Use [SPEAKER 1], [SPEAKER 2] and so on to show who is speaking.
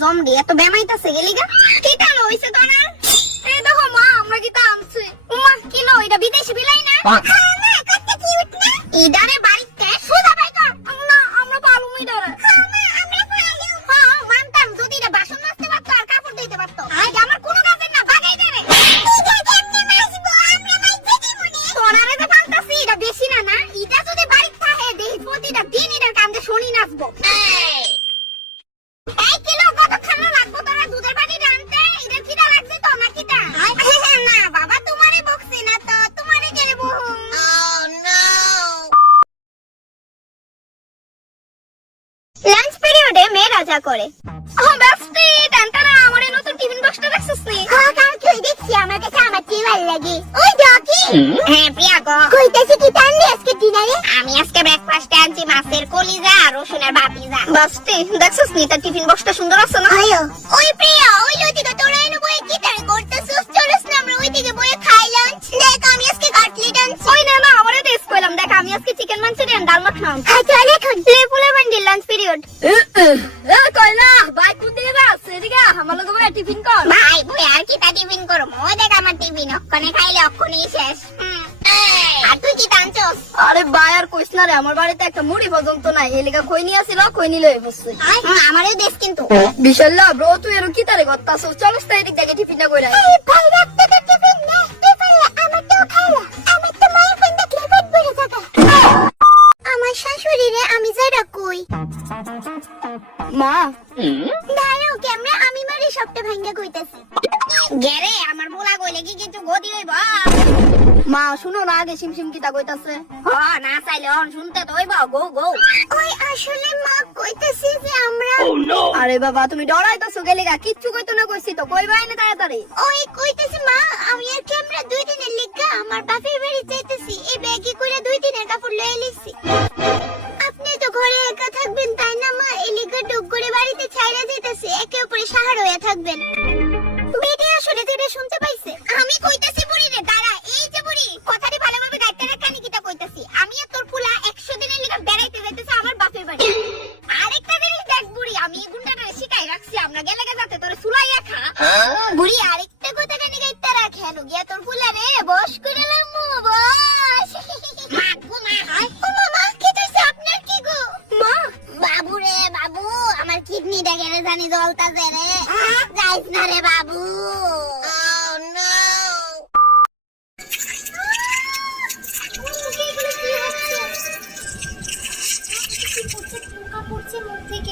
[SPEAKER 1] জমডি এত বেমাইতাছে গেলি গা। কিটা লইছে তোরা? এই দেখো মা আমরা কিটা আনছি। উমা কি লো এটা বিদেশি বিলাই না? হ্যাঁ না কত কিউট না? ইদারে প্রতিটা দিন এটার কান্দে শুনি নাচবো। এই! কিলো কত খানা লাগবো তোরা দুধের বাটি আনতে এটা কিটা লাগছে তো না কিটা না বাবা তোমারে বকছি না তো তোমারে গেলে বহু লাঞ্চ পিরিয়ডে মেয়েরা যা করে। ও বেস্টি টানটানা আমার টিফিন বক্সটা দেখছিস নি? হ্যাঁ কালকে ওই দেখছি আমার কাছে আমার কি ভালো লাগে। ওই দেখি হ্যাঁ প্রিয়া গো। কইতাছি কি টানলি আজকে ডিনারে? আমি আজকে ব্রেকফাস্টে আনছি মাছের কলিজা আর রসুনের ভাপিজা বেস্টি দেখছিস নি তার টিফিন বক্সটা সুন্দর আছে না? ওই প্রিয়া ওই লতিকা তোরা এনে বয়ে কি তারে করতেছিস? চলস না আমরা ওই দিকে বয়ে খাই লাঞ্চ দেখ আমি আজকে কাটলেট আনছি ওই না না আমারে টেস্ট কইলাম। দেখ আমি আজকে চিকেন মাঞ্চুরিয়ান ডাল মাখলাম। হ্যাঁ চল এখন। লেপুলে বান্ডি লাঞ্চ পিরিয়ড
[SPEAKER 2] কয়লা ভাই কোন দিকে যাস এদিকে আমার লগে টিফিন কর।
[SPEAKER 1] ভাই বই আর কি তা টিফিন করো ওই দেখ আমার টিফিন অক্ষণে খাইলে অক্ষণেই শেষ। আর তুই কি টানছস
[SPEAKER 2] আরে ভাই আর কইস না রে আমার বাড়িতে একটা মুড়ি পর্যন্ত নাই। এলিকা কই নিয়ে আসিল কই নিলে বসছে।
[SPEAKER 1] আমারও দেশ কিন্তু।
[SPEAKER 2] বিশাল ব্রো তুই এর কি তারে করতাছ চলস তাই এদিক দেখে টিফিনটা কইরা
[SPEAKER 1] এই ভাই রাখতে তো টিফিন নে তুই আমার তো খাইলা আমার তো মায়ের ফোন দেখলে পেট যাবে আমার শাশুড়ি রে আমি যাইরা কই?
[SPEAKER 2] মা
[SPEAKER 1] দাঁড়াও ক্যামেরা মারি সবটা ভাঙ্গা কইতাছি। গেরে আমার বোলা কইলে কি কিছু গদি হইব?
[SPEAKER 2] মা শুনো না আগে সিমসিম কিতা কইতাছে।
[SPEAKER 1] হ না চাইলে অন শুনতে তো হইব গো গো। ওই আসলে মা কইতাছি যে আমরা
[SPEAKER 2] আরে বাবা তুমি ডরাইতাছো গেলিগা কিচ্ছু কইতো না কইছি তো কইবা এনে তাড়াতাড়ি।
[SPEAKER 1] ওই কইতেছি মা আমি আর ক্যামেরা দুই দিনের লিগা আমার বাপের বাড়ি যাইতেছি। ছাইরা যাইতেছি একে উপরে সাহারা হয়ে থাকবেন। মেয়েটি আসলে যেটা শুনতে পাইছে? আমি কইতাছি বুড়ি রে দাঁড়া এই যে বুড়ি কথাটি ভালোভাবে গাইতে রাখা নিকিতা কইতাছি? আমি আর তোর ফুলা 100 দিনের লিগা বেড়াইতে যাইতেছি আমার বাপের বাড়ি। আরেকটা জিনিস দেখ বুড়ি আমি এই গুন্ডাটা শিখাই রাখছি আমরা গেলে যাতে তোর সুলাইয়া খা বুড়ি আরেকটা কিডনিটা কেড়ে জানি জ্বলতাছে রে। যাইস না রে বাবু। মুখ থেকে